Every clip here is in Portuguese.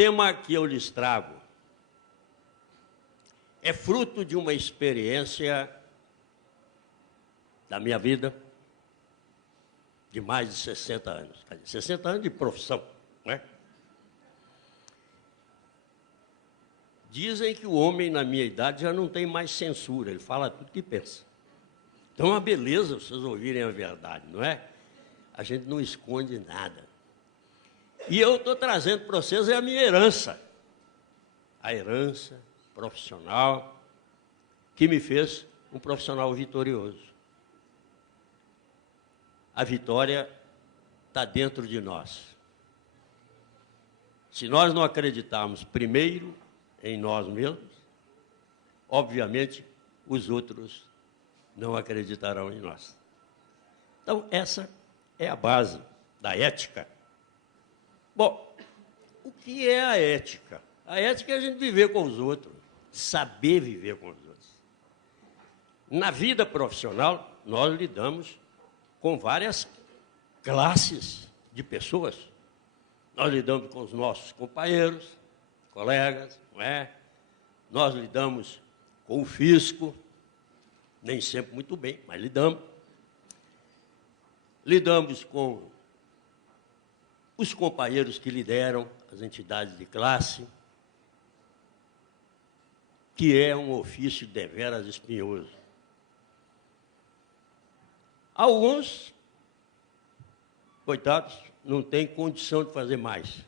tema que eu lhes trago é fruto de uma experiência da minha vida de mais de 60 anos. 60 anos de profissão, não é? Dizem que o homem, na minha idade, já não tem mais censura, ele fala tudo que pensa. Então, é uma beleza vocês ouvirem a verdade, não é? A gente não esconde nada. E eu estou trazendo para vocês a minha herança. A herança profissional que me fez um profissional vitorioso. A vitória está dentro de nós. Se nós não acreditarmos primeiro em nós mesmos, obviamente os outros não acreditarão em nós. Então, essa é a base da ética. Bom, o que é a ética? A ética é a gente viver com os outros, saber viver com os outros. Na vida profissional, nós lidamos com várias classes de pessoas. Nós lidamos com os nossos companheiros, colegas, não é? Nós lidamos com o fisco, nem sempre muito bem, mas lidamos. Lidamos com os companheiros que lideram as entidades de classe, que é um ofício deveras espinhoso. Alguns, coitados, não têm condição de fazer mais.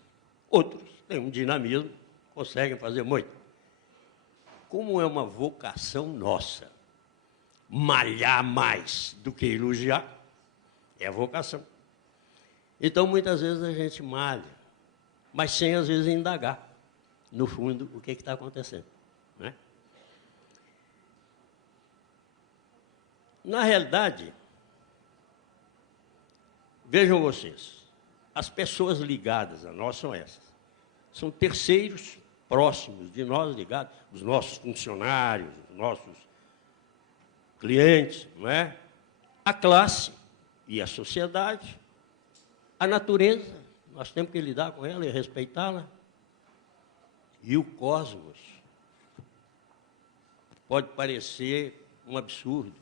Outros têm um dinamismo, conseguem fazer muito. Como é uma vocação nossa, malhar mais do que elogiar, é a vocação. Então, muitas vezes a gente malha, mas sem, às vezes, indagar, no fundo, o que está acontecendo. Né? Na realidade, vejam vocês, as pessoas ligadas a nós são essas. São terceiros próximos de nós ligados, os nossos funcionários, os nossos clientes, não é? A classe e a sociedade, a natureza, nós temos que lidar com ela e respeitá-la. E o cosmos. Pode parecer um absurdo,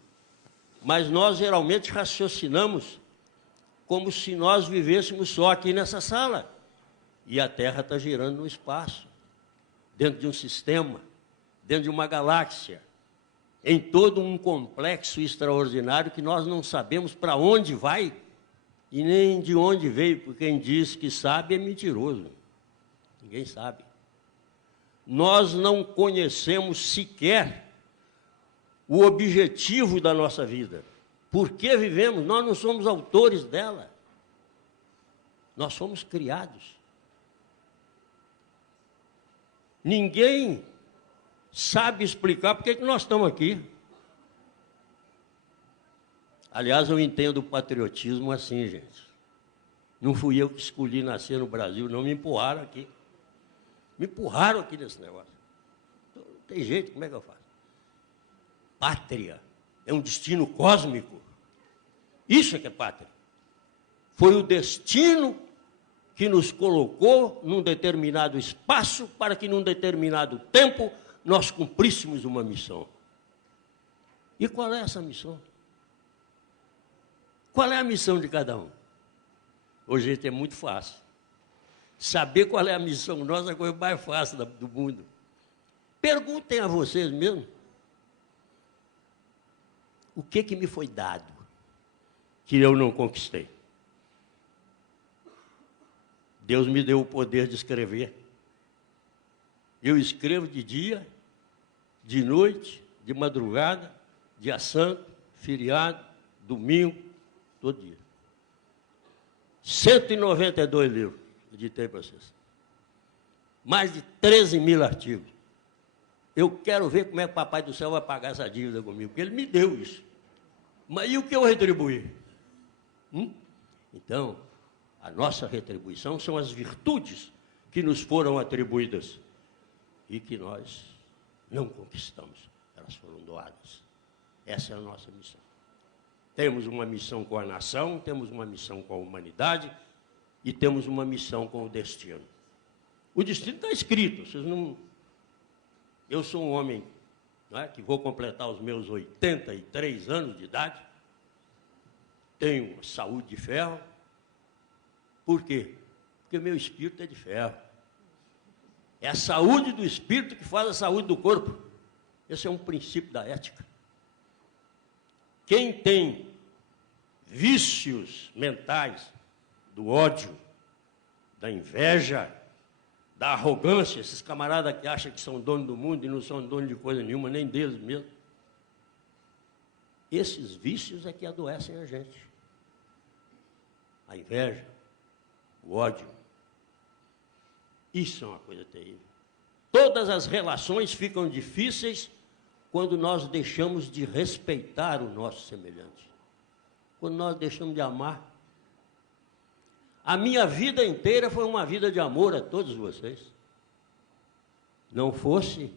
mas nós geralmente raciocinamos como se nós vivêssemos só aqui nessa sala. E a Terra está girando no espaço, dentro de um sistema, dentro de uma galáxia, em todo um complexo extraordinário que nós não sabemos para onde vai e nem de onde veio, porque quem diz que sabe é mentiroso. Ninguém sabe. Nós não conhecemos sequer o objetivo da nossa vida. Por que vivemos? Nós não somos autores dela. Nós somos criados. Ninguém sabe explicar por que nós estamos aqui. Aliás, eu entendo o patriotismo assim, gente. Não fui eu que escolhi nascer no Brasil, não me empurraram aqui. Me empurraram aqui nesse negócio. Não tem jeito, como é que eu faço? Pátria é um destino cósmico. Isso é que é pátria. Foi o destino que nos colocou num determinado espaço para que, num determinado tempo, nós cumpríssemos uma missão. E qual é essa missão? Qual é a missão de cada um? Hoje, gente, é muito fácil. Saber qual é a missão nossa é a coisa mais fácil do mundo. Perguntem a vocês mesmos. O que me foi dado que eu não conquistei? Deus me deu o poder de escrever. Eu escrevo de dia, de noite, de madrugada, dia santo, feriado, domingo, todo dia. 192 livros, eu ditei para vocês. Mais de 13 mil artigos. Eu quero ver como é que o Papai do Céu vai pagar essa dívida comigo, porque ele me deu isso. Mas e o que eu retribuí? Então, a nossa retribuição são as virtudes que nos foram atribuídas e que nós não conquistamos. Elas foram doadas. Essa é a nossa missão. Temos uma missão com a nação, temos uma missão com a humanidade e temos uma missão com o destino. O destino está escrito. Vocês não... Eu sou um homem, não é, que vou completar os meus 83 anos de idade, tenho uma saúde de ferro. Por quê? Porque meu espírito é de ferro. É a saúde do espírito que faz a saúde do corpo. Esse é um princípio da ética. Quem tem vícios mentais, do ódio, da inveja, da arrogância, esses camaradas que acham que são donos do mundo e não são donos de coisa nenhuma, nem deles mesmo. Esses vícios é que adoecem a gente. A inveja, o ódio. Isso é uma coisa terrível. Todas as relações ficam difíceis quando nós deixamos de respeitar o nosso semelhante. Quando nós deixamos de amar. A minha vida inteira foi uma vida de amor a todos vocês. Não fosse,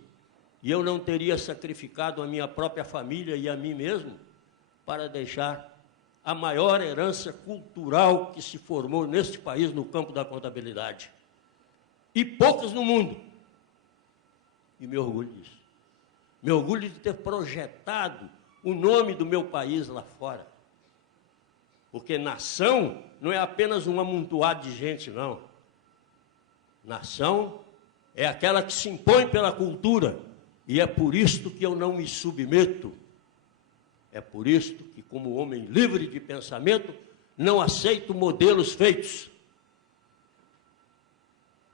e eu não teria sacrificado a minha própria família e a mim mesmo para deixar a maior herança cultural que se formou neste país no campo da contabilidade. E poucos no mundo. E me orgulho disso. Me orgulho de ter projetado o nome do meu país lá fora. Porque nação não é apenas um amontoado de gente, não. Nação é aquela que se impõe pela cultura. E é por isto que eu não me submeto. É por isto que, como homem livre de pensamento, não aceito modelos feitos.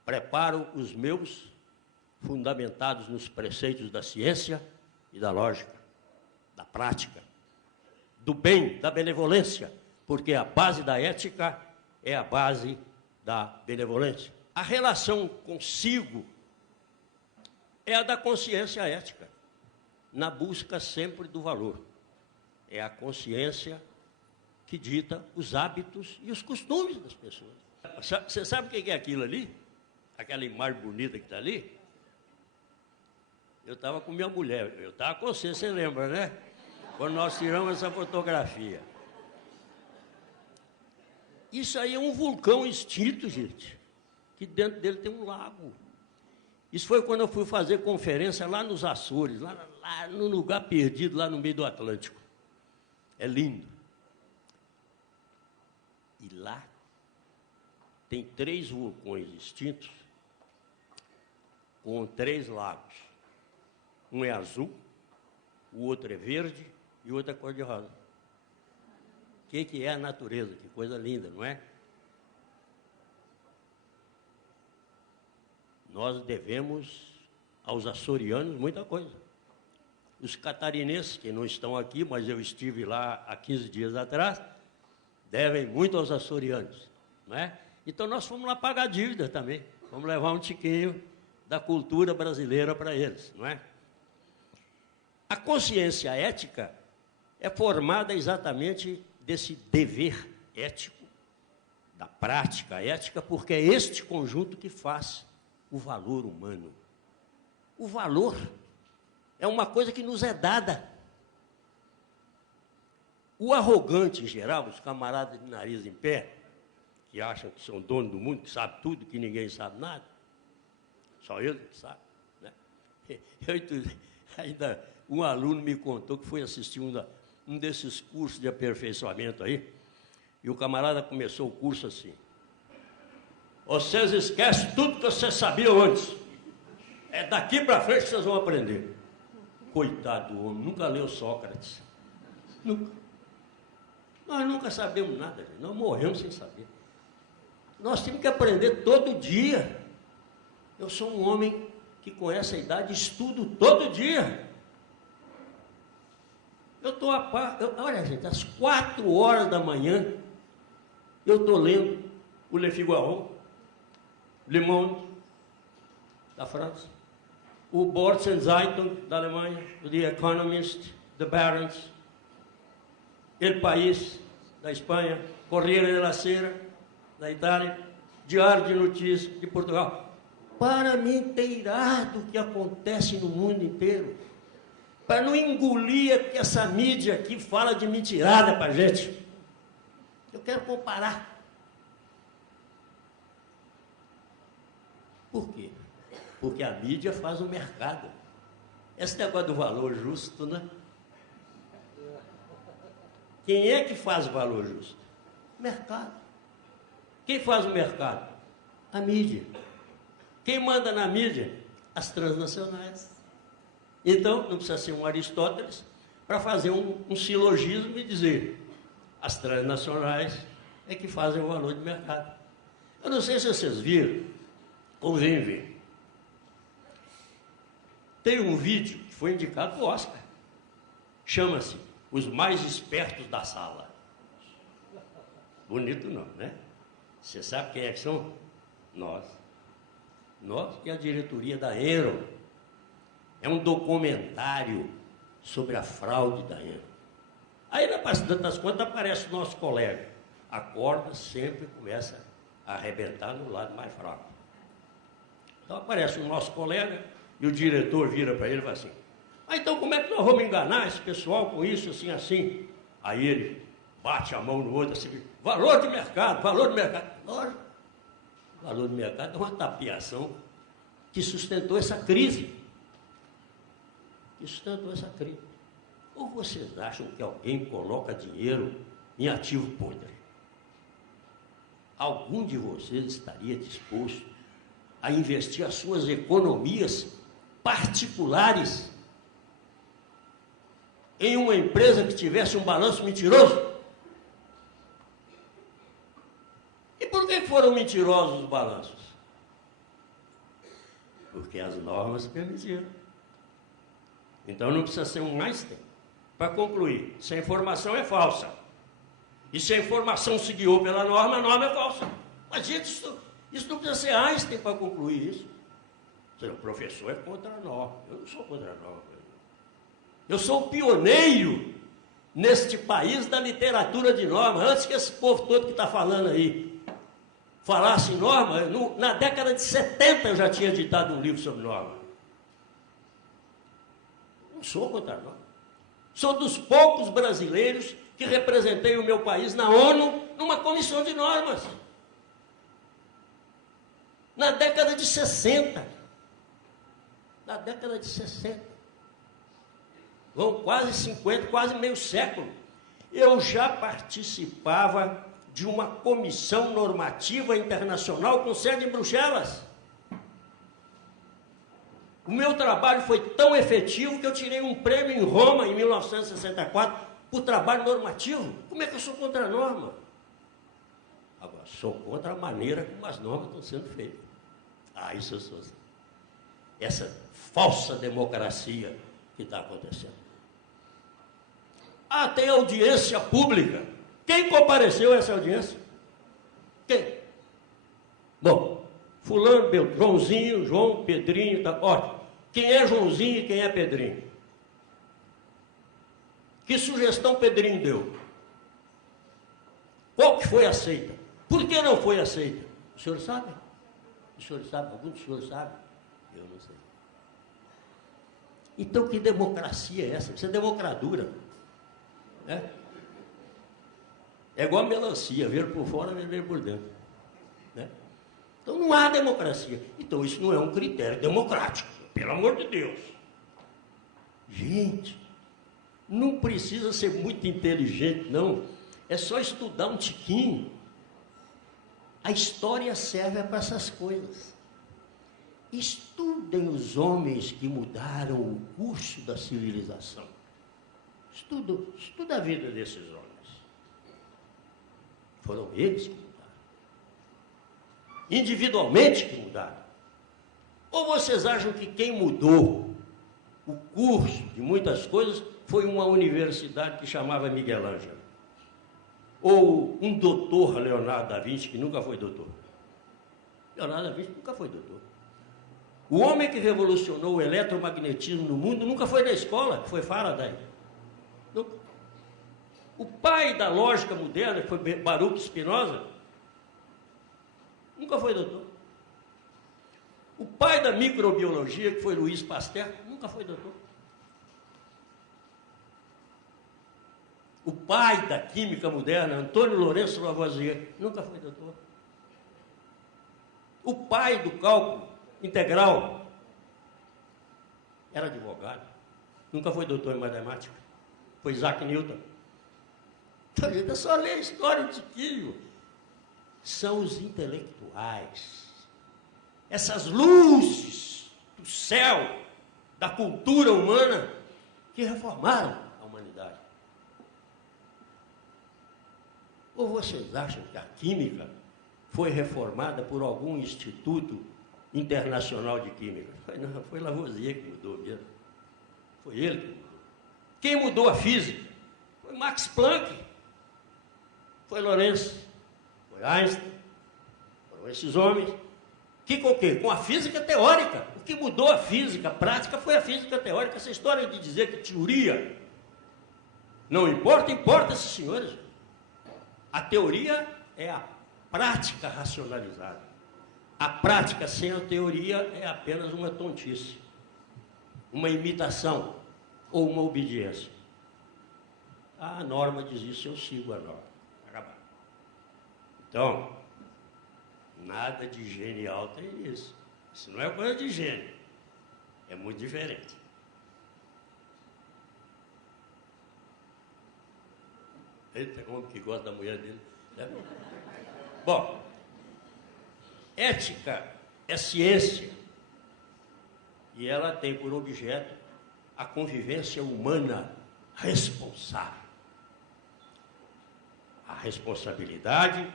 Preparo os meus fundamentados nos preceitos da ciência e da lógica, da prática, do bem, da benevolência, porque a base da ética é a base da benevolência. A relação consigo é a da consciência ética, na busca sempre do valor. É a consciência que dita os hábitos e os costumes das pessoas. Você sabe o que é aquilo ali? Aquela imagem bonita que está ali? Eu estava com minha mulher, eu estava com você lembra, né? Quando nós tiramos essa fotografia. Isso aí é um vulcão extinto, gente, que dentro dele tem um lago. Isso foi quando eu fui fazer conferência lá nos Açores, lá no lugar perdido, lá no meio do Atlântico. É lindo. E lá tem 3 vulcões extintos com 3 lagos. Um é azul, o outro é verde e o outro é cor-de-rosa. O que é a natureza? Que coisa linda, não é? Nós devemos aos açorianos muita coisa. Os catarinenses, que não estão aqui, mas eu estive lá há 15 dias atrás, devem muito aos açorianos, não é? Então nós fomos lá pagar dívida também. Vamos levar um tiquinho da cultura brasileira para eles, não é? A consciência ética é formada exatamente desse dever ético, da prática ética, porque é este conjunto que faz o valor humano. O valor é uma coisa que nos é dada. O arrogante, em geral, os camaradas de nariz em pé, que acham que são donos do mundo, que sabem tudo, que ninguém sabe nada, só ele que sabe, né? Ainda um aluno me contou que foi assistir um desses cursos de aperfeiçoamento aí, e o camarada começou o curso assim: vocês esquecem tudo que vocês sabiam antes. É daqui para frente que vocês vão aprender. Coitado do homem, nunca leu Sócrates. Nunca. Nós nunca sabemos nada, gente. Nós morremos sem saber. Nós temos que aprender todo dia. Eu sou um homem que com essa idade estudo todo dia. Eu estou a par, olha gente, às 4 horas da manhã, eu estou lendo o Le Figaro, Le Monde, da França, o Börsen-Zeitung, da Alemanha, o The Economist, The Barons, El País, da Espanha, Corriere della Sera, da Itália, Diário de Notícias, de Portugal, para me inteirar do que acontece no mundo inteiro, para não engolir essa mídia que fala de mentirada para a gente. Eu quero comparar. Por quê? Porque a mídia faz o mercado. Esse negócio do valor justo, né? Quem é que faz o valor justo? Mercado. Quem faz o mercado? A mídia. Quem manda na mídia? As transnacionais. Então, não precisa ser um Aristóteles para fazer um silogismo e dizer: as transnacionais é que fazem o valor de mercado. Eu não sei se vocês viram, convém ver. Tem um vídeo que foi indicado para o Oscar. Chama-se Os Mais Espertos da Sala. Bonito não, né? Você sabe quem é que são? Nós. Nós e a diretoria da Enron. É um documentário sobre a fraude da Enron. Aí, na parte das contas, aparece o nosso colega. A corda sempre começa a arrebentar no lado mais fraco. Então, aparece o nosso colega e o diretor vira para ele e fala assim: ah, então como é que nós vamos enganar esse pessoal com isso, assim, assim? Aí ele bate a mão no outro assim: valor de mercado, valor de mercado. Lógico, valor de mercado é uma tapiação que sustentou essa crise. Ou vocês acham que alguém coloca dinheiro em ativo podre? Algum de vocês estaria disposto a investir as suas economias particulares em uma empresa que tivesse um balanço mentiroso? E por que foram mentirosos os balanços? Porque as normas permitiram. Então não precisa ser um Einstein para concluir: se a informação é falsa e se a informação se guiou pela norma, a norma é falsa. Mas, gente, isso não precisa ser Einstein para concluir isso. O professor é contra a norma. Eu não sou contra a norma. Eu sou o pioneiro neste país da literatura de norma. Antes que esse povo todo que está falando aí falasse em norma, na década de 70 eu já tinha editado um livro sobre norma. Não sou contra a norma. Sou dos poucos brasileiros que representei o meu país na ONU numa comissão de normas. Na década de 60. Na década de 60. Vão quase 50, quase meio século. Eu já participava de uma comissão normativa internacional com sede em Bruxelas. O meu trabalho foi tão efetivo que eu tirei um prêmio em Roma, em 1964, por trabalho normativo. Como é que eu sou contra a norma? Agora, sou contra a maneira como as normas estão sendo feitas. Ah, isso eu sou. Essa falsa democracia que está acontecendo. Ah, tem audiência pública. Quem compareceu a essa audiência? Quem? Bom, fulano, Joãozinho, João, Pedrinho, tá ótimo. Quem é Joãozinho e quem é Pedrinho? Que sugestão Pedrinho deu? Qual que foi aceita? Por que não foi aceita? O senhor sabe? O senhor sabe? Algum dos senhores sabe? Eu não sei. Então, que democracia é essa? Isso é democradura. É igual a melancia, ver por fora, ver por dentro. Né? Então, não há democracia. Então, isso não é um critério democrático. Pelo amor de Deus. Gente, não precisa ser muito inteligente, não. É só estudar um tiquinho. A história serve para essas coisas. Estudem os homens que mudaram o curso da civilização. Estuda a vida desses homens. Foram eles que mudaram. Individualmente que mudaram. Ou vocês acham que quem mudou o curso de muitas coisas foi uma universidade que chamava Miguel Ângelo? Ou um doutor Leonardo da Vinci, que nunca foi doutor? Leonardo da Vinci nunca foi doutor. O homem que revolucionou o eletromagnetismo no mundo nunca foi da escola, foi Faraday. Nunca. O pai da lógica moderna, que foi Baruch Spinoza, nunca foi doutor. O pai da microbiologia, que foi Louis Pasteur, nunca foi doutor. O pai da química moderna, Antônio Lourenço Lavoisier, nunca foi doutor. O pai do cálculo, integral. Era advogado. Nunca foi doutor em matemática. Foi Isaac Newton. Então, gente, é só ler a história do Tiquinho. São os intelectuais. Essas luzes do céu, da cultura humana, que reformaram a humanidade. Ou vocês acham que a química foi reformada por algum instituto internacional de química? Não, foi Lavoisier que mudou mesmo. Foi ele que mudou. Quem mudou a física? Foi Max Planck, foi Lorentz, foi Einstein, foram esses homens. Que com o quê? Com a física teórica. O que mudou a física prática foi a física teórica. Essa história de dizer que teoria não importa, importa, esses senhores. A teoria é a prática racionalizada. A prática sem a teoria é apenas uma tontice, uma imitação ou uma obediência. A norma diz isso, eu sigo a norma. Acabar. Então, nada de genial tem isso. Isso não é coisa de gênio. É muito diferente. Eita, como que gosta da mulher dele. Né? Bom, ética é ciência. E ela tem por objeto a convivência humana responsável. A responsabilidade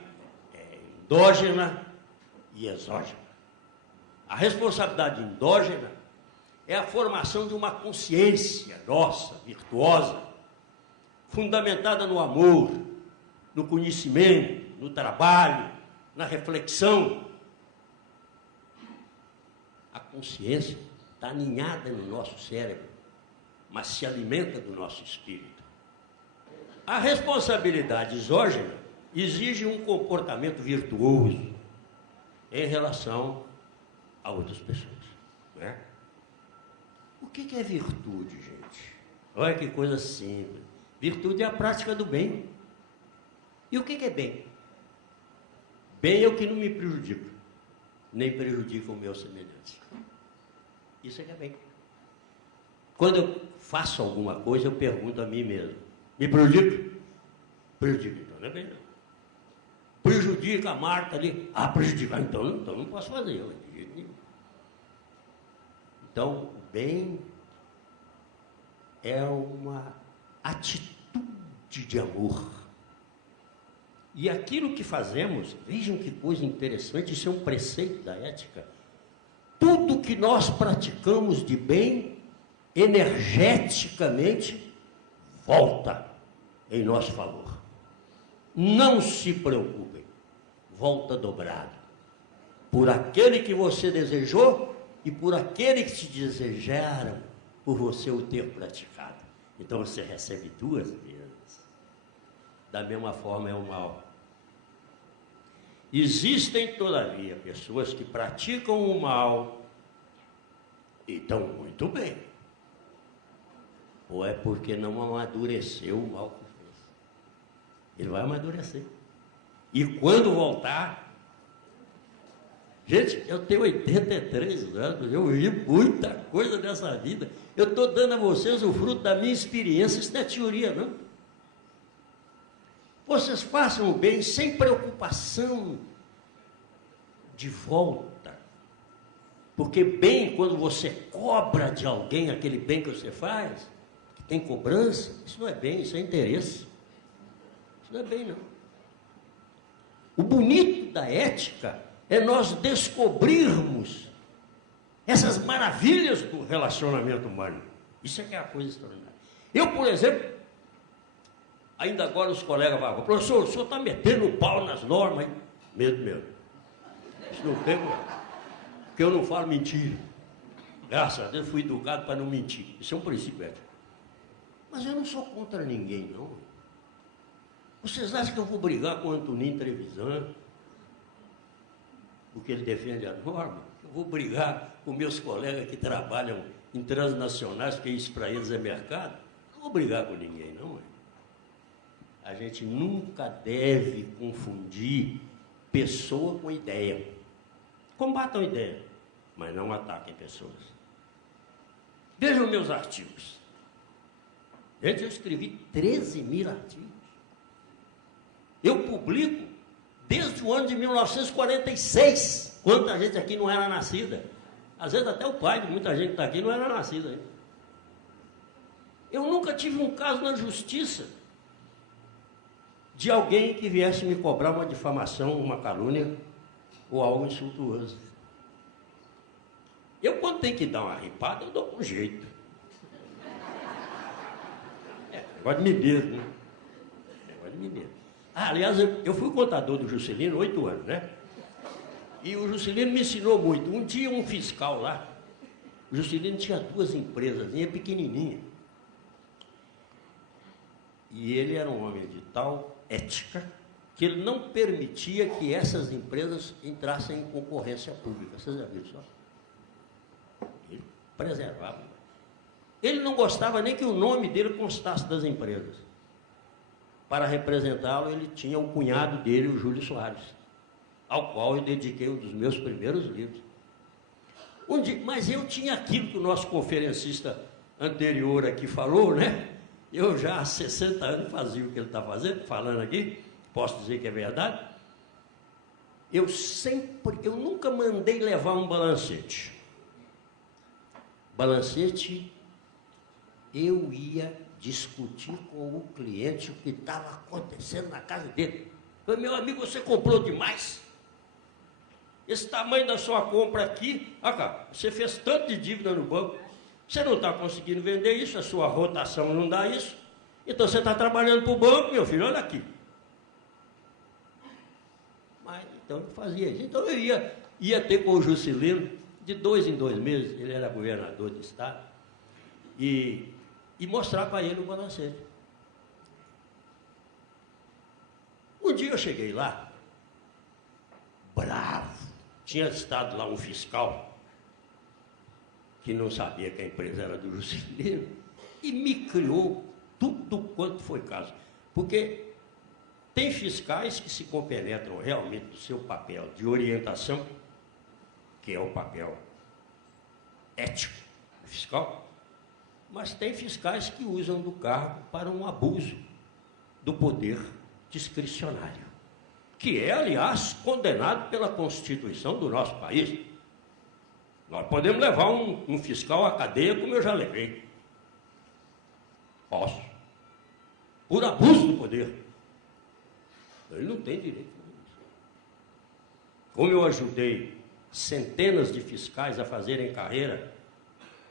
é endógena e exógena. A responsabilidade endógena é a formação de uma consciência nossa, virtuosa, fundamentada no amor, no conhecimento, no trabalho, na reflexão. A consciência está aninhada no nosso cérebro, mas se alimenta do nosso espírito. A responsabilidade exógena exige um comportamento virtuoso em relação a outras pessoas. Né? O que é virtude, gente? Olha que coisa simples. Virtude é a prática do bem. E o que é bem? Bem é o que não me prejudica, nem prejudica o meu semelhante. Isso é que é bem. Quando eu faço alguma coisa, eu pergunto a mim mesmo: me prejudica? Prejudica, então não é bem, não. Prejudica a Marta ali. Ah, prejudicar, então não posso fazer, de jeito nenhum. Então, o bem é uma atitude de amor. E aquilo que fazemos, vejam que coisa interessante, isso é um preceito da ética. Tudo que nós praticamos de bem, energeticamente, volta em nosso favor. Não se preocupem, volta dobrado. Por aquele que você desejou e por aquele que te desejaram por você o ter praticado. Então você recebe duas vezes. Da mesma forma é o mal. Existem, todavia, pessoas que praticam o mal e estão muito bem. Ou é porque não amadureceu o mal que fez. Ele vai amadurecer. E quando voltar... Gente, eu tenho 83 anos, eu vi muita coisa nessa vida. Eu estou dando a vocês o fruto da minha experiência, isso não é teoria, não. Vocês façam o bem sem preocupação de volta. Porque bem, quando você cobra de alguém aquele bem que você faz, que tem cobrança, isso não é bem, isso é interesse. Isso não é bem, não. O bonito da ética é nós descobrirmos essas maravilhas do relacionamento humano. Isso é que é a coisa extraordinária. Eu, por exemplo, ainda agora os colegas falam: professor, o senhor está metendo o pau nas normas, hein? Mesmo. Isso não tem, porque eu não falo mentira. Graças a Deus, fui educado para não mentir. Isso é um princípio ético. Mas eu não sou contra ninguém, não. Vocês acham que eu vou brigar com o Antoninho Trevisan porque ele defende a norma? Eu vou brigar com meus colegas que trabalham em transnacionais, porque isso para eles é mercado? Não vou brigar com ninguém, não. A gente nunca deve confundir pessoa com ideia. Combatam a ideia. mas não ataquem pessoas. Vejam meus artigos. Gente, eu escrevi 13.000 artigos. Eu publico desde o ano de 1946. Quanta gente aqui não era nascida. Às vezes até o pai de muita gente que está aqui não era nascido ainda. Eu nunca tive um caso na justiça de alguém que viesse me cobrar uma difamação, uma calúnia ou algo insultuoso. Eu, quando tenho que dar uma ripada, eu dou um jeito. Negócio de mim mesmo, né? Negócio de mim mesmo. Aliás, eu fui contador do Juscelino 8 anos, né? E o Juscelino me ensinou muito. Um dia, um fiscal lá, o Juscelino tinha 2 empresas, pequenininha. E ele era um homem de tal ética que ele não permitia que essas empresas entrassem em concorrência pública. Vocês já viram só? Ele preservava. Ele não gostava nem que o nome dele constasse das empresas. Para representá-lo, ele tinha o cunhado dele, o Júlio Soares, ao qual eu dediquei um dos meus primeiros livros. Mas eu tinha aquilo que o nosso conferencista anterior aqui falou, né? Eu já há 60 anos fazia o que ele está falando aqui, posso dizer que é verdade. Eu nunca mandei levar um balancete. Balancete, eu ia discutir com o cliente o que estava acontecendo na casa dele. Falei, meu amigo, você comprou demais? Esse tamanho da sua compra aqui, cara, você fez tanto de dívida no banco, você não está conseguindo vender isso, a sua rotação não dá isso, então você está trabalhando para o banco, meu filho, olha aqui. Mas então eu fazia isso. Então eu ia ter com o Juscelino, de 2 em 2 meses, ele era governador do estado, e mostrar para ele o balancete. Um dia eu cheguei lá, bravo, tinha estado lá um fiscal que não sabia que a empresa era do Juscelino e me criou tudo quanto foi caso. Porque tem fiscais que se compenetram realmente do seu papel de orientação, que é o papel ético fiscal, mas tem fiscais que usam do cargo para um abuso do poder discricionário, que é, aliás, condenado pela Constituição do nosso país. Nós podemos levar um fiscal à cadeia, como eu já levei. Posso. Por abuso do poder. Ele não tem direito a isso. Como eu ajudei centenas de fiscais a fazerem carreira,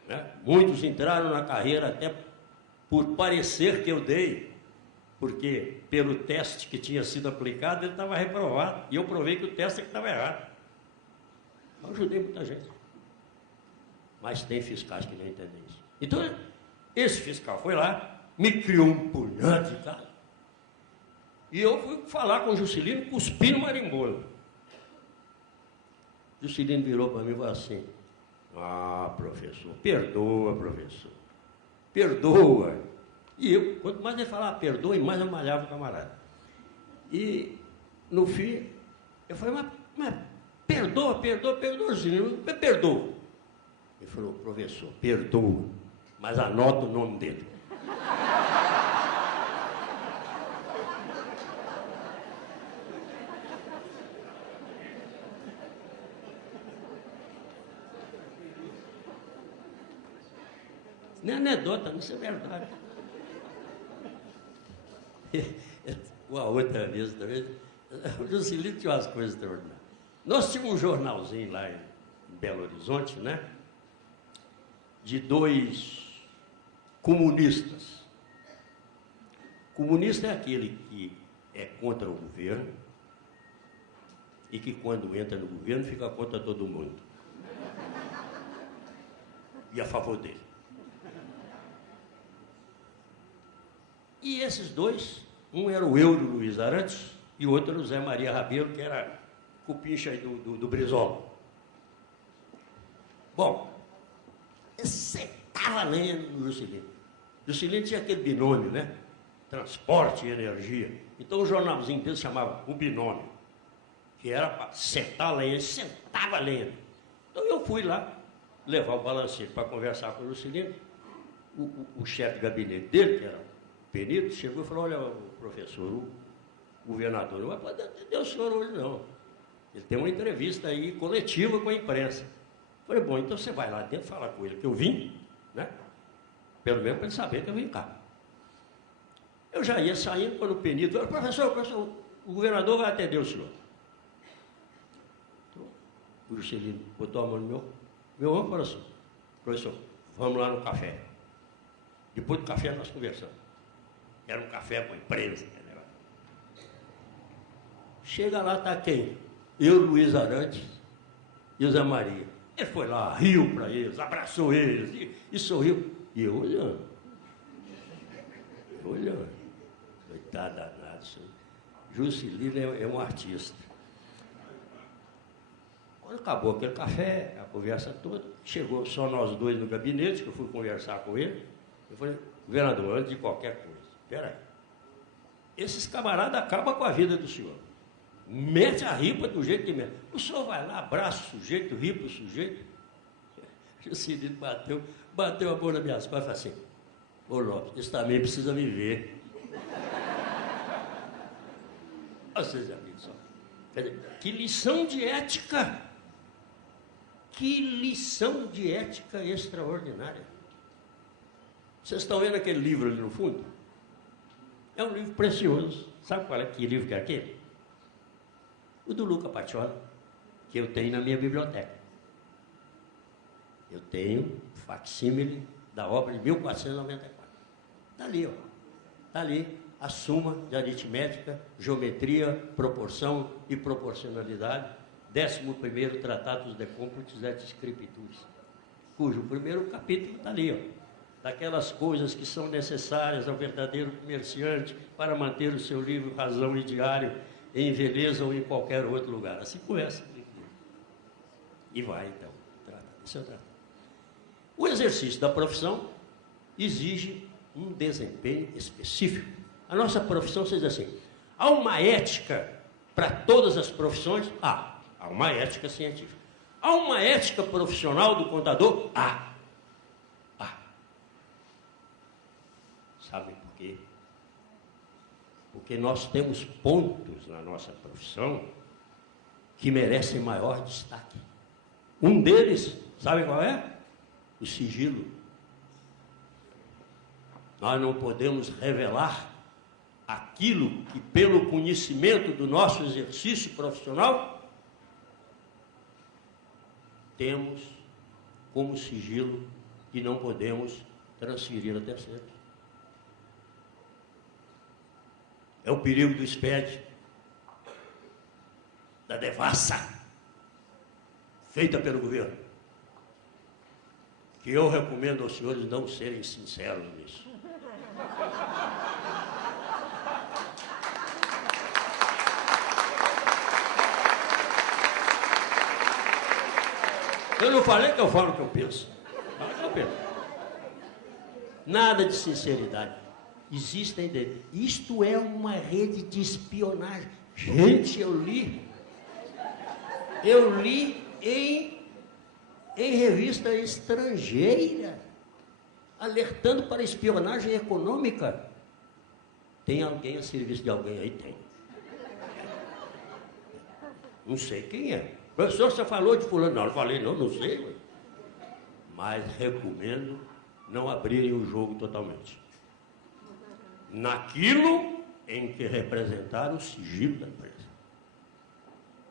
né? Muitos entraram na carreira até por parecer que eu dei, porque pelo teste que tinha sido aplicado, ele estava reprovado. E eu provei que o teste estava errado. Eu ajudei muita gente. Mas tem fiscais que não entendem isso. Então, esse fiscal foi lá, me criou um punhado de caso. E eu fui falar com o Juscelino, cuspindo marimbondo. O Juscelino virou para mim e falou assim, professor, perdoa, professor. Perdoa. E eu, quanto mais ele falava perdoa, mais eu malhava o camarada. E, no fim, eu falei, mas perdoa, Juscelino, me perdoa. Ele falou, professor, perdoa, mas anota o nome dele. Nem anedota, não é verdade. Uma outra vez também, o Juscelino tinha umas coisas extraordinárias. Nós tínhamos um jornalzinho lá em Belo Horizonte, né? De 2 comunistas. Comunista é aquele que é contra o governo e que, quando entra no governo, fica contra todo mundo. E a favor dele. E esses 2, um era o Euro Luiz Arantes e o outro era o Zé Maria Rabelo, que era cupincha aí do Brizola. Bom, secava lenha no Juscelino. Juscelino tinha aquele binômio, né? Transporte e energia. Então o jornalzinho dele se chamava O Binômio, que era para sentar lenha, ele sentava lenha. Então eu fui lá levar o balancete para conversar com o Lucilino. O chefe de gabinete dele, que era o Penido, chegou e falou, olha, professor, o governador não vai poder atender o senhor hoje, não. Ele tem uma entrevista aí coletiva com a imprensa. Eu falei, bom, então você vai lá dentro falar com ele que eu vim, né? Pelo menos para ele saber que eu vim cá. Eu já ia saindo quando o Penido falou, professor, o governador vai atender o senhor. Então, o Juscelino botou a mão no meu ombro e falou assim, professor, vamos lá no café. Depois do café nós conversamos. Era um café com imprensa. Né? Chega lá, está quem? Eu, Luiz Arantes e o Zé Maria. Ele foi lá, riu para eles, abraçou eles e sorriu. E eu olhando. Coitado danado. Juscelino é um artista. Quando acabou aquele café, a conversa toda, chegou só nós dois no gabinete, que eu fui conversar com ele. Eu falei, governador, antes de qualquer coisa, espera aí. Esses camaradas acabam com a vida do senhor. Mete a ripa do jeito que mete. O senhor vai lá, abraça o sujeito, ri para o sujeito. Juscelino bateu a mão nas minhas costas e falou assim, ô Lopes, esse também precisa me ver. Vocês amigos, só. Quer dizer, que lição de ética! Que lição de ética extraordinária! Vocês estão vendo aquele livro ali no fundo? É um livro precioso. Sabe qual é que livro que é aquele? O do Luca Pacioli, que eu tenho na minha biblioteca. Eu tenho facsímile da obra de 1494. Está ali, ó. Está ali a suma de aritmética, geometria, proporção e proporcionalidade, 11º Tratatus de Computis et Scripturis, cujo primeiro capítulo está ali, ó. Daquelas coisas que são necessárias ao verdadeiro comerciante para manter o seu livro Razão e Diário em Veneza ou em qualquer outro lugar. Assim começa. E vai, então, trata. Isso é o tratado. O exercício da profissão exige um desempenho específico. A nossa profissão, vocês dizem assim, há uma ética para todas as profissões? Há uma ética científica. Há uma ética profissional do contador? Há. Sabem por quê? Porque nós temos pontos na nossa profissão que merecem maior destaque. Um deles, sabe qual é? O sigilo. Nós não podemos revelar aquilo que, pelo conhecimento do nosso exercício profissional, temos como sigilo e não podemos transferir a terceiros. É o perigo do SPED, da devassa, feita pelo governo, que eu recomendo aos senhores não serem sinceros nisso. Eu não falei que eu falo o que eu penso. Falo o que eu penso. Nada de sinceridade. Existem dele. Isto é uma rede de espionagem. Gente, eu li em revista estrangeira, alertando para espionagem econômica. Tem alguém a serviço de alguém aí? Tem. Não sei quem é. Professor, você falou de fulano? Não, não falei, não sei. Mas recomendo não abrirem o jogo totalmente. Naquilo em que representar o sigilo da empresa.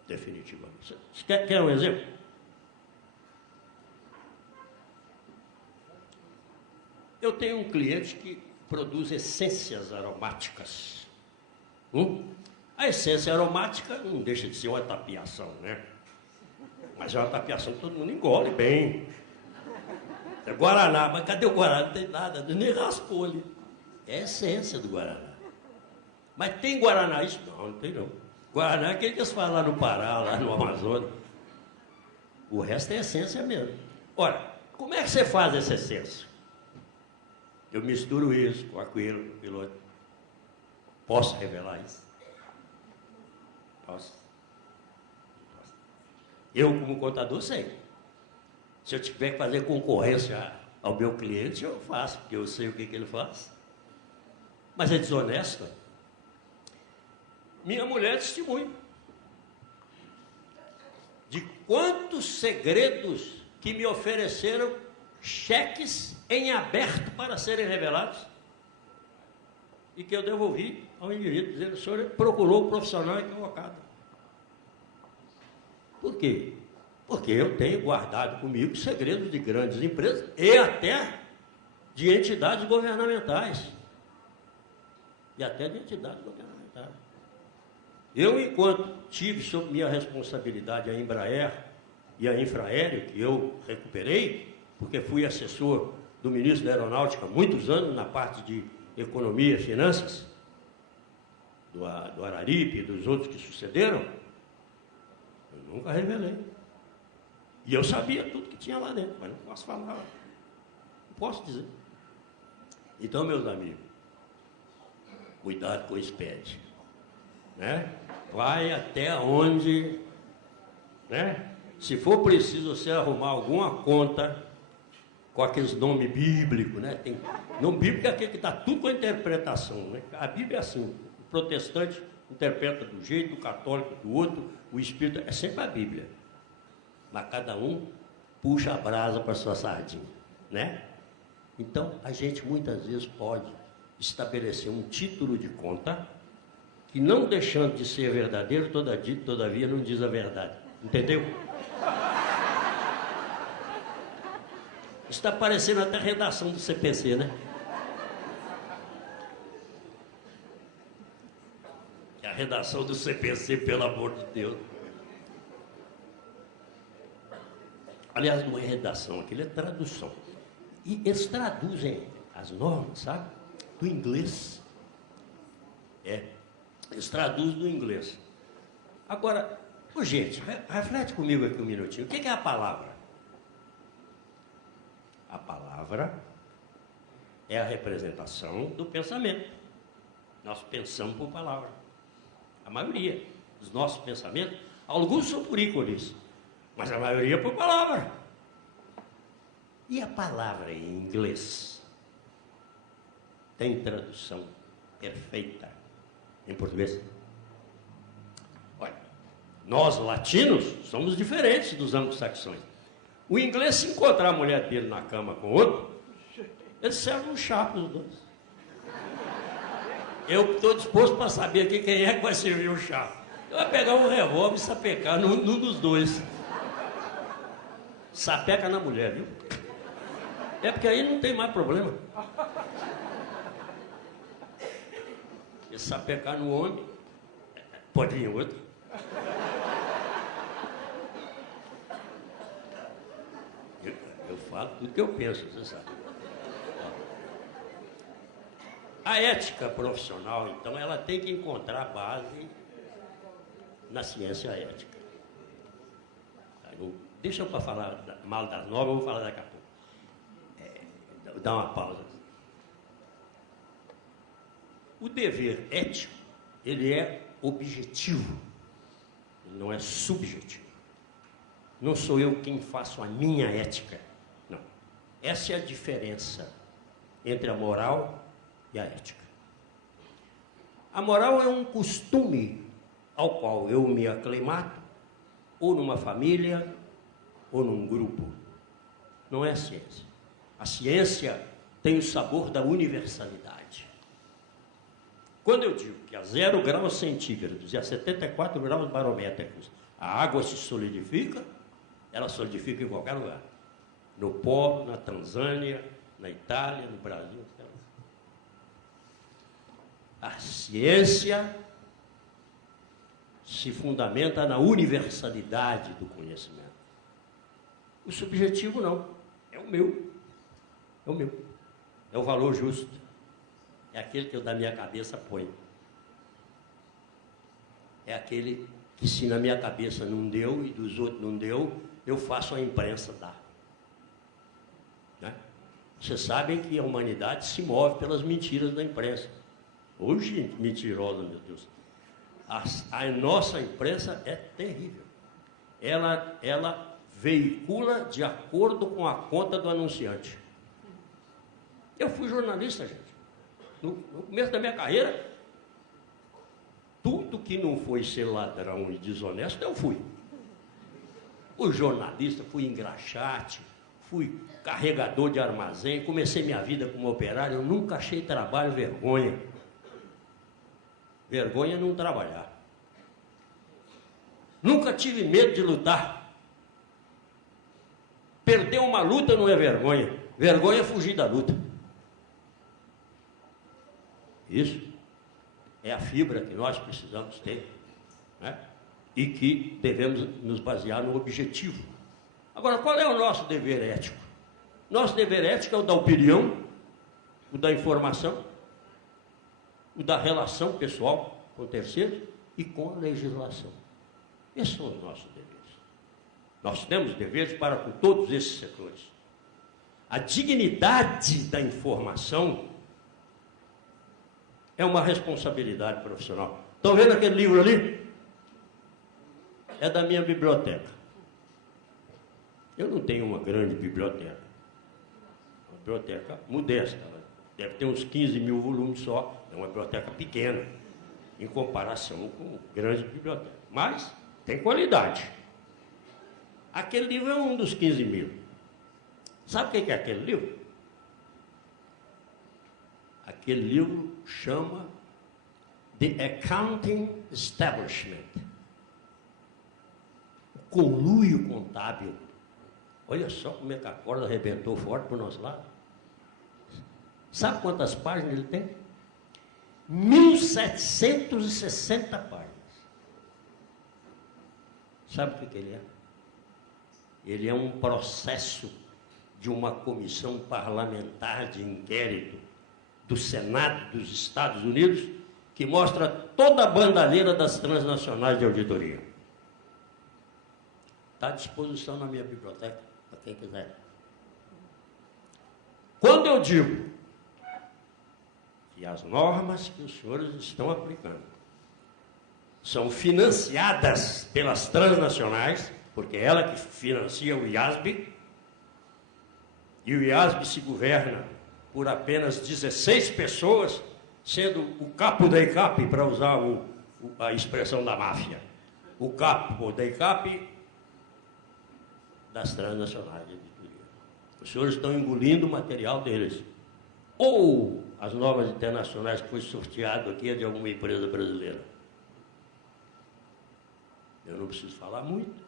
Definitivamente. Você quer um exemplo? Eu tenho um cliente que produz essências aromáticas. A essência aromática não deixa de ser uma tapiação, né? Mas é uma tapiação que todo mundo engole bem. É Guaraná, mas cadê o Guaraná? Não tem nada, nem raspou ali. É a essência do Guaraná. Mas tem Guaraná isso? Não, não tem não. Guaraná é aquele que eles falam lá no Pará, lá no Amazonas. O resto é essência mesmo. Ora, como é que você faz essa essência? Eu misturo isso com aquilo, piloto. Posso revelar isso? Posso. Eu, como contador, sei. Se eu tiver que fazer concorrência ao meu cliente, eu faço, porque eu sei o que ele faz. Mas é desonesto. Minha mulher testemunha de quantos segredos que me ofereceram cheques em aberto para serem revelados e que eu devolvi ao indivíduo, dizendo: o senhor procurou o profissional equivocado. Por quê? Porque eu tenho guardado comigo segredos de grandes empresas e até de entidades governamentais. E até de entidades governamentais. Eu, enquanto tive sob minha responsabilidade a Embraer e a Infraero, que eu recuperei, porque fui assessor do ministro da Aeronáutica há muitos anos na parte de economia e finanças, do Araripe e dos outros que sucederam, eu nunca revelei. E eu sabia tudo que tinha lá dentro, mas não posso falar, não posso dizer. Então, meus amigos, cuidado com o SPED, né? Vai até onde, né? Se for preciso você arrumar alguma conta com aqueles nomes bíblicos, né? Tem nome bíblico é aquele que está tudo com a interpretação, né? A Bíblia é assim, o protestante interpreta do jeito, o católico do outro, o espírita é sempre a Bíblia. Mas cada um puxa a brasa para a sua sardinha, né? Então, a gente muitas vezes pode estabelecer um título de conta que, não deixando de ser verdadeiro, todavia não diz a verdade. Entendeu? Está parecendo até a redação do CPC, né? É a redação do CPC, pelo amor de Deus. Aliás, não é redação, aquilo é tradução. E eles traduzem as normas, sabe? Do inglês. Eles traduzem do inglês. Agora, gente, reflete comigo aqui um minutinho. O que é a palavra? A palavra é a representação do pensamento. Nós pensamos por palavra. A maioria dos nossos pensamentos, alguns são por ícones, mas a maioria por palavra. E a palavra em inglês tem tradução perfeita em português? Olha, nós latinos somos diferentes dos anglo-saxões. O inglês, se encontrar a mulher dele na cama com outro, ele serve um chá para os dois. Eu estou disposto para saber aqui quem é que vai servir o chá. Eu vou pegar um revólver e sapecar num dos dois. Sapeca na mulher, viu? É porque aí não tem mais problema. E sapecar no homem, pode vir outro. Eu falo tudo que eu penso, você sabe. A ética profissional, então, ela tem que encontrar base na ciência ética. Deixa eu para falar mal das normas, eu vou falar daqui a pouco. Dá uma pausa. O dever ético, ele é objetivo, ele não é subjetivo. Não sou eu quem faço a minha ética, não. Essa é a diferença entre a moral e a ética. A moral é um costume ao qual eu me aclimato, ou numa família, ou num grupo. Não é a ciência. A ciência tem o sabor da universalidade. Quando eu digo que a 0 graus centígrados e a 74 graus barométricos a água se solidifica, ela solidifica em qualquer lugar. No polo, na Tanzânia, na Itália, no Brasil. A ciência se fundamenta na universalidade do conhecimento. O subjetivo não, é o meu. É o meu. É o valor justo. É aquele que eu da minha cabeça ponho. É aquele que, se na minha cabeça não deu e dos outros não deu, eu faço a imprensa dar. Né? Vocês sabem que a humanidade se move pelas mentiras da imprensa. Hoje, mentirosa, meu Deus. A nossa imprensa é terrível. Ela veicula de acordo com a conta do anunciante. Eu fui jornalista, gente. No começo da minha carreira, tudo que não foi ser ladrão e desonesto, eu fui. Fui jornalista, fui engraxate, fui carregador de armazém, comecei minha vida como operário, eu nunca achei trabalho vergonha. Vergonha é não trabalhar. Nunca tive medo de lutar. Perder uma luta não é vergonha. Vergonha é fugir da luta. Isso é a fibra que nós precisamos ter, né? E que devemos nos basear no objetivo. Agora, qual é o nosso dever ético? Nosso dever ético é o da opinião, o da informação, o da relação pessoal com terceiros e com a legislação. Esses são os nossos deveres. Nós temos deveres para com todos esses setores. A dignidade da informação é uma responsabilidade profissional. Estão vendo aquele livro ali? É da minha biblioteca. Eu não tenho uma grande biblioteca. Uma biblioteca modesta. Deve ter uns 15 mil volumes só. É uma biblioteca pequena, em comparação com grande biblioteca. Mas tem qualidade. Aquele livro é um dos 15 mil. Sabe o que é aquele livro? Aquele livro chama The Accounting Establishment. O conluio contábil. Olha só como é que a corda arrebentou forte para o nosso lado. Sabe quantas páginas ele tem? 1760 páginas. Sabe o que ele é? Ele é um processo de uma comissão parlamentar de inquérito do Senado dos Estados Unidos, que mostra toda a bandalheira das transnacionais de auditoria. Está à disposição na minha biblioteca, para quem quiser. Quando eu digo que as normas que os senhores estão aplicando são financiadas pelas transnacionais, porque é ela que financia o IASB, e o IASB se governa por apenas 16 pessoas, sendo o capo da ICAP, para usar a expressão da máfia, o capo da ICAP das transnacionais de auditoria. Os senhores estão engolindo o material deles. Ou as normas internacionais que foi sorteado aqui é de alguma empresa brasileira. Eu não preciso falar muito.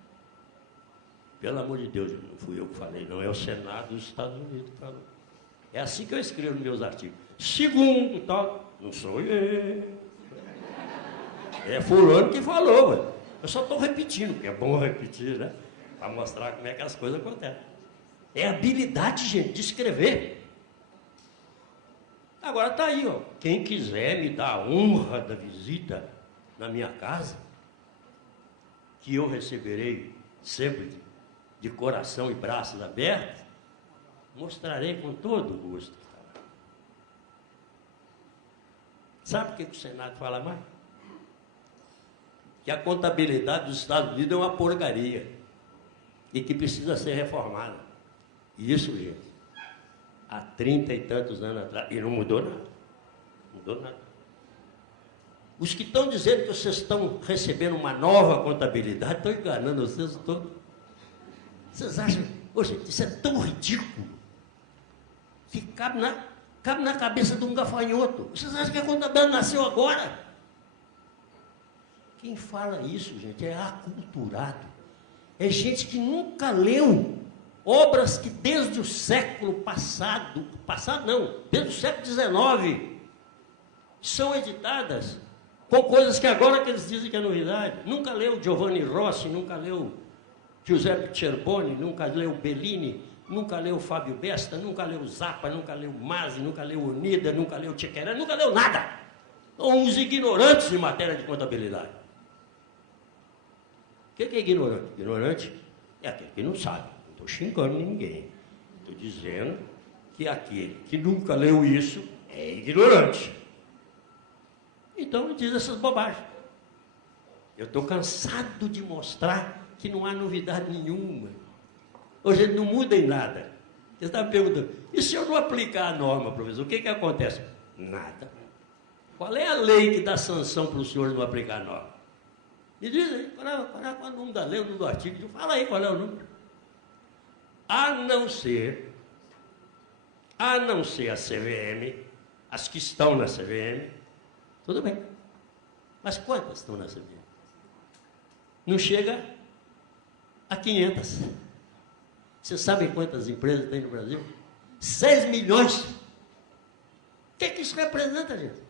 Pelo amor de Deus, não fui eu que falei, não, é o Senado dos Estados Unidos que falou. É assim que eu escrevo nos meus artigos. Segundo, tal, não sou eu. É fulano que falou, ué. Eu só estou repetindo, porque é bom repetir, né? Para mostrar como é que as coisas acontecem. É habilidade, gente, de escrever. Agora está aí, ó. Quem quiser me dar a honra da visita na minha casa, que eu receberei sempre de coração e braços abertos, mostrarei com todo o gosto. Sabe o que o Senado fala mais? Que a contabilidade dos Estados Unidos é uma porcaria e que precisa ser reformada. E isso, gente, há 30 e tantos anos atrás, e não mudou nada. Não mudou nada. Os que estão dizendo que vocês estão recebendo uma nova contabilidade, estão enganando vocês todos. Vocês acham, hoje, isso é tão ridículo, que cabe na cabeça de um gafanhoto. Vocês acham que a contabilidade nasceu agora? Quem fala isso, gente, é aculturado. É gente que nunca leu obras que desde o século passado não, desde o século XIX, são editadas com coisas que agora que eles dizem que é novidade. Nunca leu Giovanni Rossi, nunca leu Giuseppe Cerboni, nunca leu Bellini, nunca leu Fábio Besta, nunca leu Zappa, nunca leu Masi, nunca leu Unida, nunca leu Tchequeré, nunca leu nada. São uns ignorantes em matéria de contabilidade. O que é ignorante? Ignorante é aquele que não sabe. Não estou xingando ninguém. Estou dizendo que aquele que nunca leu isso é ignorante. Então diz essas bobagens. Eu estou cansado de mostrar que não há novidade nenhuma, Hoje não muda em nada. Você estava perguntando, e se eu não aplicar a norma, professor, o que que acontece? Nada. Qual é a lei que dá sanção para os senhores não aplicar a norma? Me diz aí, qual é o número da lei, o número do artigo? Fala aí qual é o número. A não ser a CVM, as que estão na CVM, tudo bem. Mas quantas estão na CVM? Não chega a 500. Vocês sabem quantas empresas tem no Brasil? 6 milhões. O que que isso representa, gente?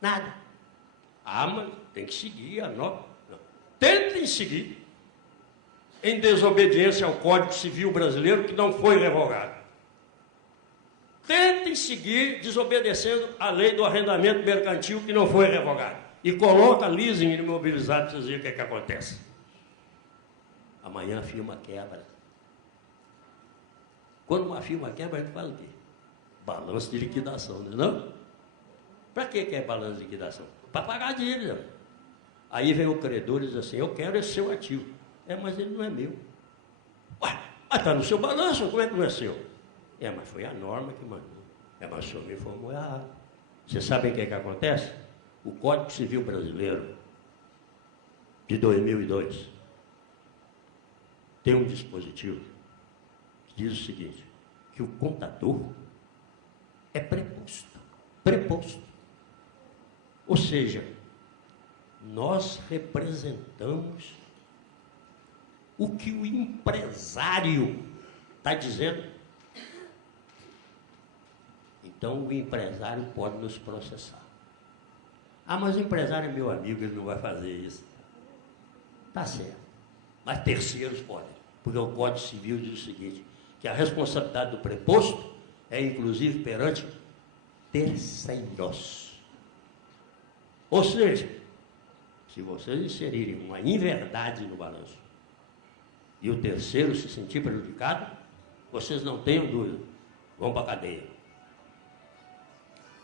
Nada. Ah, mas tem que seguir a norma. Não. Tentem seguir em desobediência ao Código Civil Brasileiro, que não foi revogado. Tentem seguir desobedecendo a lei do arrendamento mercantil, que não foi revogada. E coloca leasing imobilizado para vocês verem o que é que acontece. Amanhã a firma quebra. Quando uma firma quebra, a gente fala o quê? Balanço de liquidação, não é não? Para que é balanço de liquidação? Para pagar a dívida. Aí vem o credor e diz assim, eu quero esse seu ativo. Mas ele não é meu. Ué, mas está no seu balanço, como é que não é seu? Mas foi a norma que mandou. Mas o senhor me informou errado. Vocês sabem o que é que acontece? O Código Civil Brasileiro, de 2002, tem um dispositivo que diz o seguinte, que o contador é preposto. Preposto. Ou seja, nós representamos o que o empresário está dizendo. Então, o empresário pode nos processar. Mas o empresário é meu amigo, ele não vai fazer isso. Tá certo. Mas terceiros podem. Porque o Código Civil diz o seguinte, que a responsabilidade do preposto é, inclusive, perante terceiros. Ou seja, se vocês inserirem uma inverdade no balanço e o terceiro se sentir prejudicado, vocês não tenham dúvida, vão para a cadeia.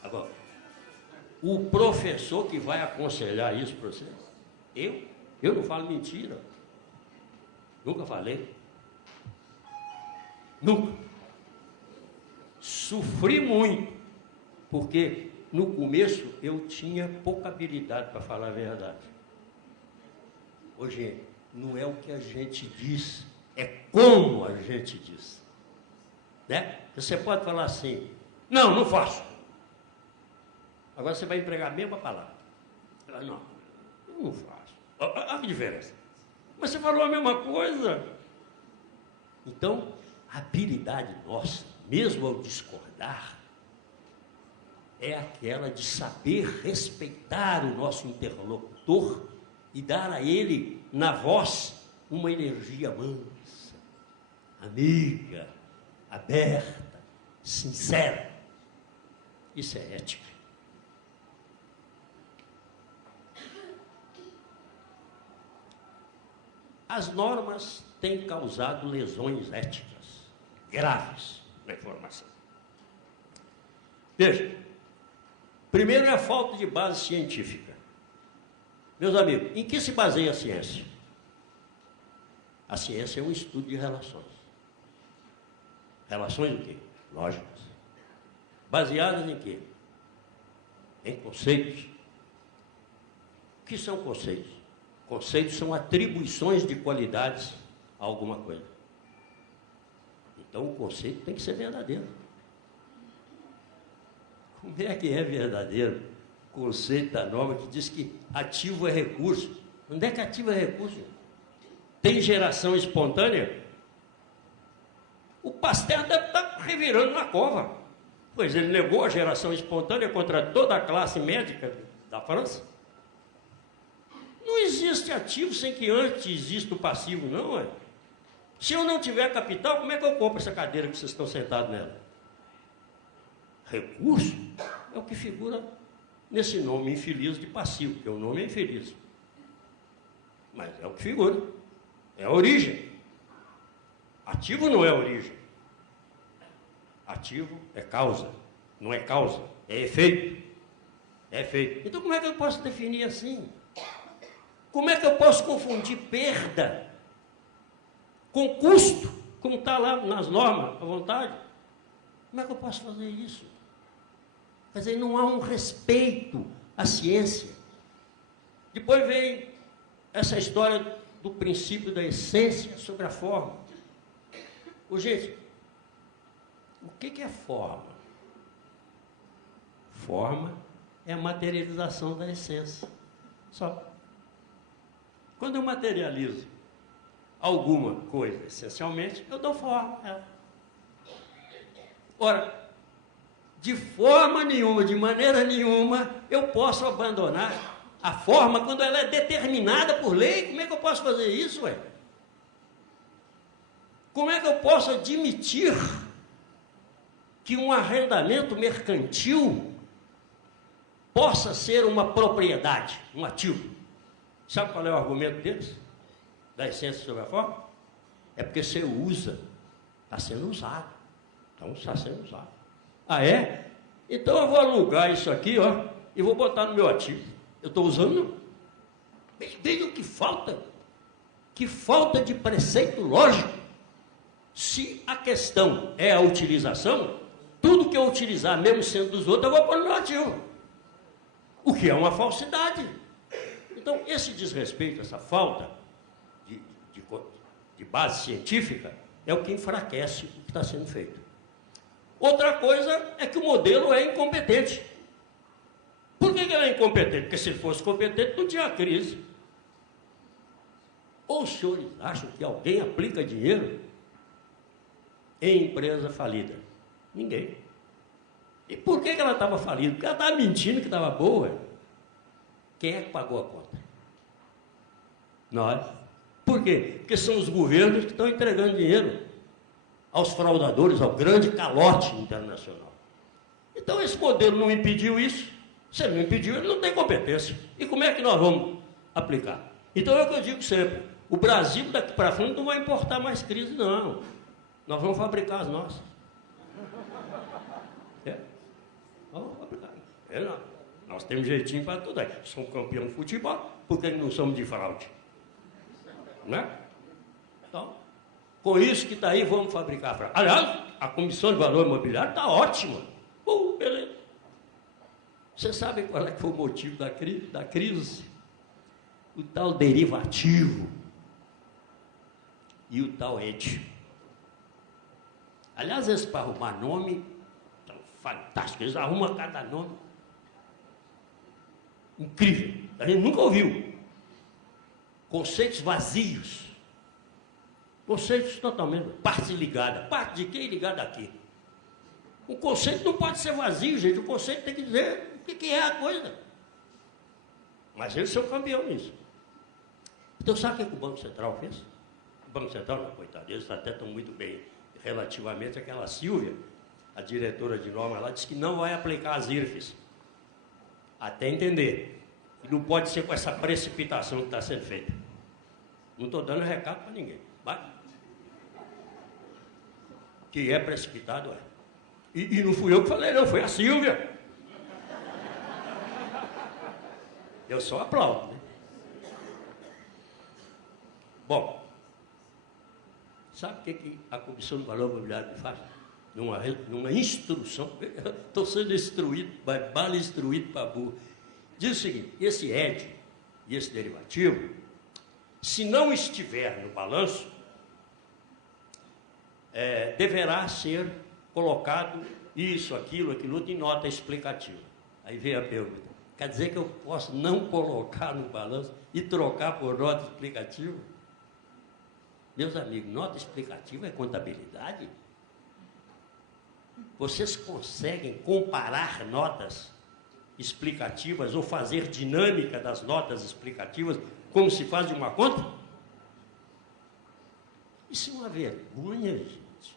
Agora, o professor que vai aconselhar isso para vocês, eu não falo mentira. Nunca falei. Nunca. Sofri muito, porque no começo eu tinha pouca habilidade para falar a verdade. Hoje, não é o que a gente diz, é como a gente diz. Né? Você pode falar assim, não faço. Agora você vai empregar a mesma palavra. Não faço. Olha que diferença. Mas você falou a mesma coisa. Então, a habilidade nossa, mesmo ao discordar, é aquela de saber respeitar o nosso interlocutor e dar a ele, na voz, uma energia mansa, amiga, aberta, sincera. Isso é ética. As normas têm causado lesões éticas graves na informação. Veja, primeiro é a falta de base científica. Meus amigos, em que se baseia a ciência? A ciência é um estudo de relações. Relações o quê? Lógicas. Baseadas em quê? Em conceitos. O que são conceitos? Conceitos são atribuições de qualidades a alguma coisa. Então, o conceito tem que ser verdadeiro. Como é que é verdadeiro o conceito da norma que diz que ativo é recurso? Onde é que ativo é recurso? Tem geração espontânea? O Pasteur deve estar revirando na cova. Pois ele negou a geração espontânea contra toda a classe médica da França. Não existe ativo sem que antes exista o passivo, não é? Se eu não tiver capital, como é que eu compro essa cadeira que vocês estão sentados nela? Recurso é o que figura nesse nome infeliz de passivo, porque o nome é infeliz. Mas é o que figura. É a origem. Ativo não é a origem. Ativo é causa. Não é causa, é efeito. É efeito. Então como é que eu posso definir assim? Como é que eu posso confundir perda com custo? como está lá nas normas, à vontade. Como é que eu posso fazer isso? Quer dizer, não há um respeito à ciência. Depois vem essa história do princípio da essência sobre a forma. Ô, gente, o que é forma? Forma é a materialização da essência. Só. Quando eu materializo alguma coisa, essencialmente, eu dou forma a ela. Ora, de forma nenhuma, de maneira nenhuma, eu posso abandonar a forma quando ela é determinada por lei. Como é que eu posso fazer isso, ué? Como é que eu posso admitir que um arrendamento mercantil possa ser uma propriedade, um ativo? Sabe qual é o argumento deles? Da essência sobre a forma? É porque você usa, está sendo usado. Então está sendo usado. Ah, é? Então eu vou alugar isso aqui, ó, e vou botar no meu ativo. Eu estou usando? Veja o que falta. Que falta de preceito lógico. Se a questão é a utilização, tudo que eu utilizar, mesmo sendo dos outros, eu vou pôr no meu ativo. O que é uma falsidade. Então, esse desrespeito, essa falta de base científica, é o que enfraquece o que está sendo feito. Outra coisa é que o modelo é incompetente. Por que ele é incompetente? Porque se ele fosse competente, não tinha crise. Ou os senhores acham que alguém aplica dinheiro em empresa falida? Ninguém. E por que ela estava falida? Porque ela estava mentindo que estava boa. Quem é que pagou a conta? Nós. Por quê? Porque são os governos que estão entregando dinheiro aos fraudadores, ao grande calote internacional. Então, esse modelo não impediu isso. Se ele não impediu, ele não tem competência. E como é que nós vamos aplicar? Então, é o que eu digo sempre. O Brasil, daqui para frente, não vai importar mais crise, não. Nós vamos fabricar as nossas. Vamos fabricar. Não. Nós temos jeitinho para tudo aí. Somos campeão de futebol, por que não somos de fraude? Né? Então, com isso que está aí, vamos fabricar fraude. Aliás, a Comissão de Valor Imobiliário está ótima. Beleza. Você sabe qual é que foi o motivo da crise? O tal derivativo e o tal ente. Aliás, eles para arrumar nome, tão fantástico, eles arrumam cada nome. Incrível, a gente nunca ouviu. Conceitos vazios. Conceitos totalmente, parte ligada. Parte de quem ligada a quê? O conceito não pode ser vazio, gente. O conceito tem que dizer o que é a coisa. Mas eles são campeões nisso. Então, sabe o que o Banco Central fez? O Banco Central, não, coitado, eles até estão muito bem relativamente àquela Silvia, a diretora de norma lá, disse que não vai aplicar as IRFs. Até entender. E não pode ser com essa precipitação que está sendo feita. Não estou dando recado para ninguém. Vai. Que é precipitado, é. E não fui eu que falei, não, foi a Silvia. Eu só aplaudo, né? Bom, sabe o que a Comissão de Valor Imobiliário faz? Numa instrução, estou sendo instruído, bala instruído para burro. Diz o seguinte, esse ED e esse derivativo, se não estiver no balanço, deverá ser colocado isso, aquilo outro, em nota explicativa. Aí vem a pergunta, quer dizer que eu posso não colocar no balanço e trocar por nota explicativa? Meus amigos, nota explicativa é contabilidade? Vocês conseguem comparar notas explicativas ou fazer dinâmica das notas explicativas como se faz de uma conta? Isso é uma vergonha, gente.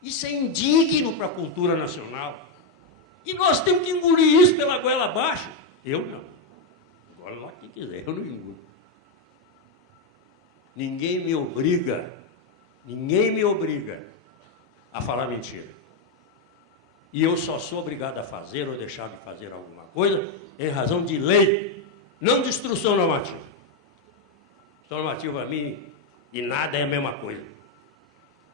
Isso é indigno para a cultura nacional. E nós temos que engolir isso pela goela abaixo. Eu não. Agora lá quem quiser, eu não engulo. Ninguém me obriga a falar mentira. E eu só sou obrigado a fazer ou deixar de fazer alguma coisa em razão de lei, não de instrução normativa. Instrução normativa a mim e nada é a mesma coisa.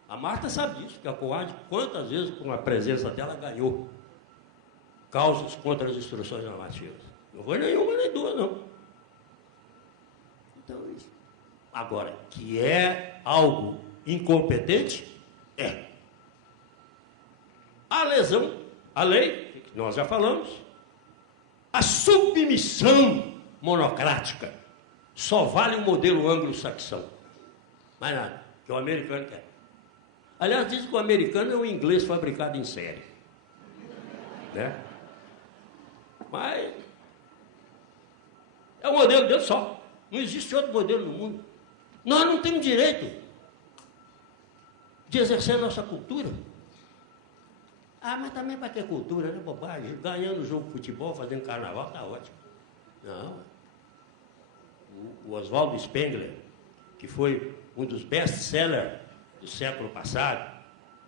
A Marta sabe disso, que a Coad, quantas vezes com a presença dela, ganhou causas contra as instruções normativas. Não foi nenhuma nem duas, não. Então, isso. Agora, que é algo incompetente, é. A lesão, a lei, que nós já falamos, a submissão monocrática, só vale o modelo anglo-saxão. Mais nada, que o americano quer. Aliás, diz que o americano é um inglês fabricado em série. Né? Mas é o modelo dele só. Não existe outro modelo no mundo. Nós não temos direito de exercer a nossa cultura. Ah, mas também para ter cultura, né? Bobagem. Ganhando o jogo de futebol, fazendo carnaval, está ótimo. Não. O Oswald Spengler, que foi um dos best-sellers do século passado,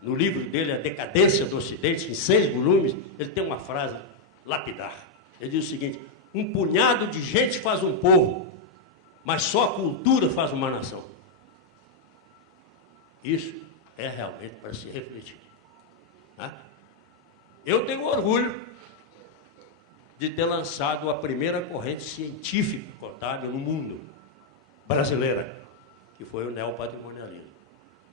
no livro dele, A Decadência do Ocidente, em 6 volumes, ele tem uma frase lapidar. Ele diz o seguinte: um punhado de gente faz um povo, mas só a cultura faz uma nação. Isso é realmente para se refletir. Né? Eu tenho orgulho de ter lançado a primeira corrente científica contábil no mundo, brasileira, que foi o neopatrimonialismo.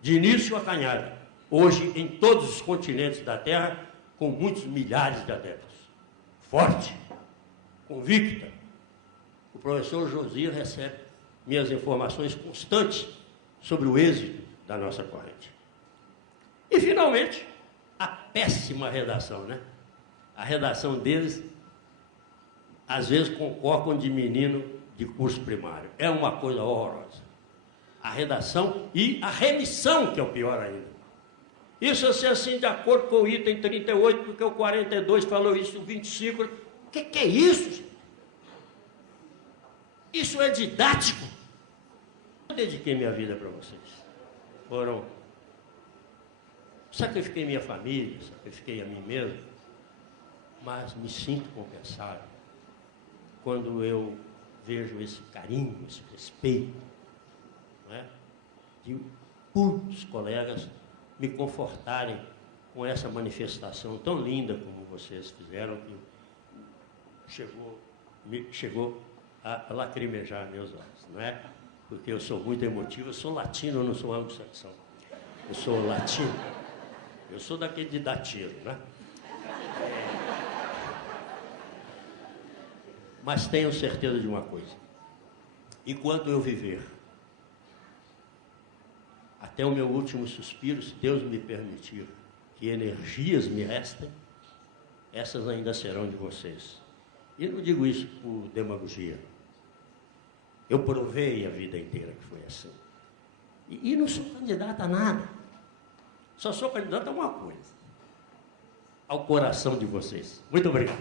De início acanhado, hoje em todos os continentes da Terra, com muitos milhares de adeptos. Forte, convicta. O professor Josias recebe minhas informações constantes sobre o êxito da nossa corrente. E, finalmente, a péssima redação, né? A redação deles, às vezes, concordam de menino de curso primário. É uma coisa horrorosa. A redação e a remissão, que é o pior ainda. Isso assim, de acordo com o item 38, porque o 42 falou isso, o 25. O que é isso? Isso é didático. Eu dediquei minha vida para vocês. Sacrifiquei minha família, sacrifiquei a mim mesmo, mas me sinto compensado quando eu vejo esse carinho, esse respeito, não é? De muitos colegas me confortarem com essa manifestação tão linda como vocês fizeram, que chegou a lacrimejar meus olhos, não é? Porque eu sou muito emotivo, eu sou latino, eu não sou anglo-saxão. Eu sou latino. Eu sou daquele de dar tiro, né? Mas tenho certeza de uma coisa. Enquanto eu viver, até o meu último suspiro, se Deus me permitir que energias me restem, essas ainda serão de vocês. E não digo isso por demagogia. Eu provei a vida inteira que foi assim. E não sou candidato a nada. Só sou candidato a uma coisa: ao coração de vocês. Muito obrigado.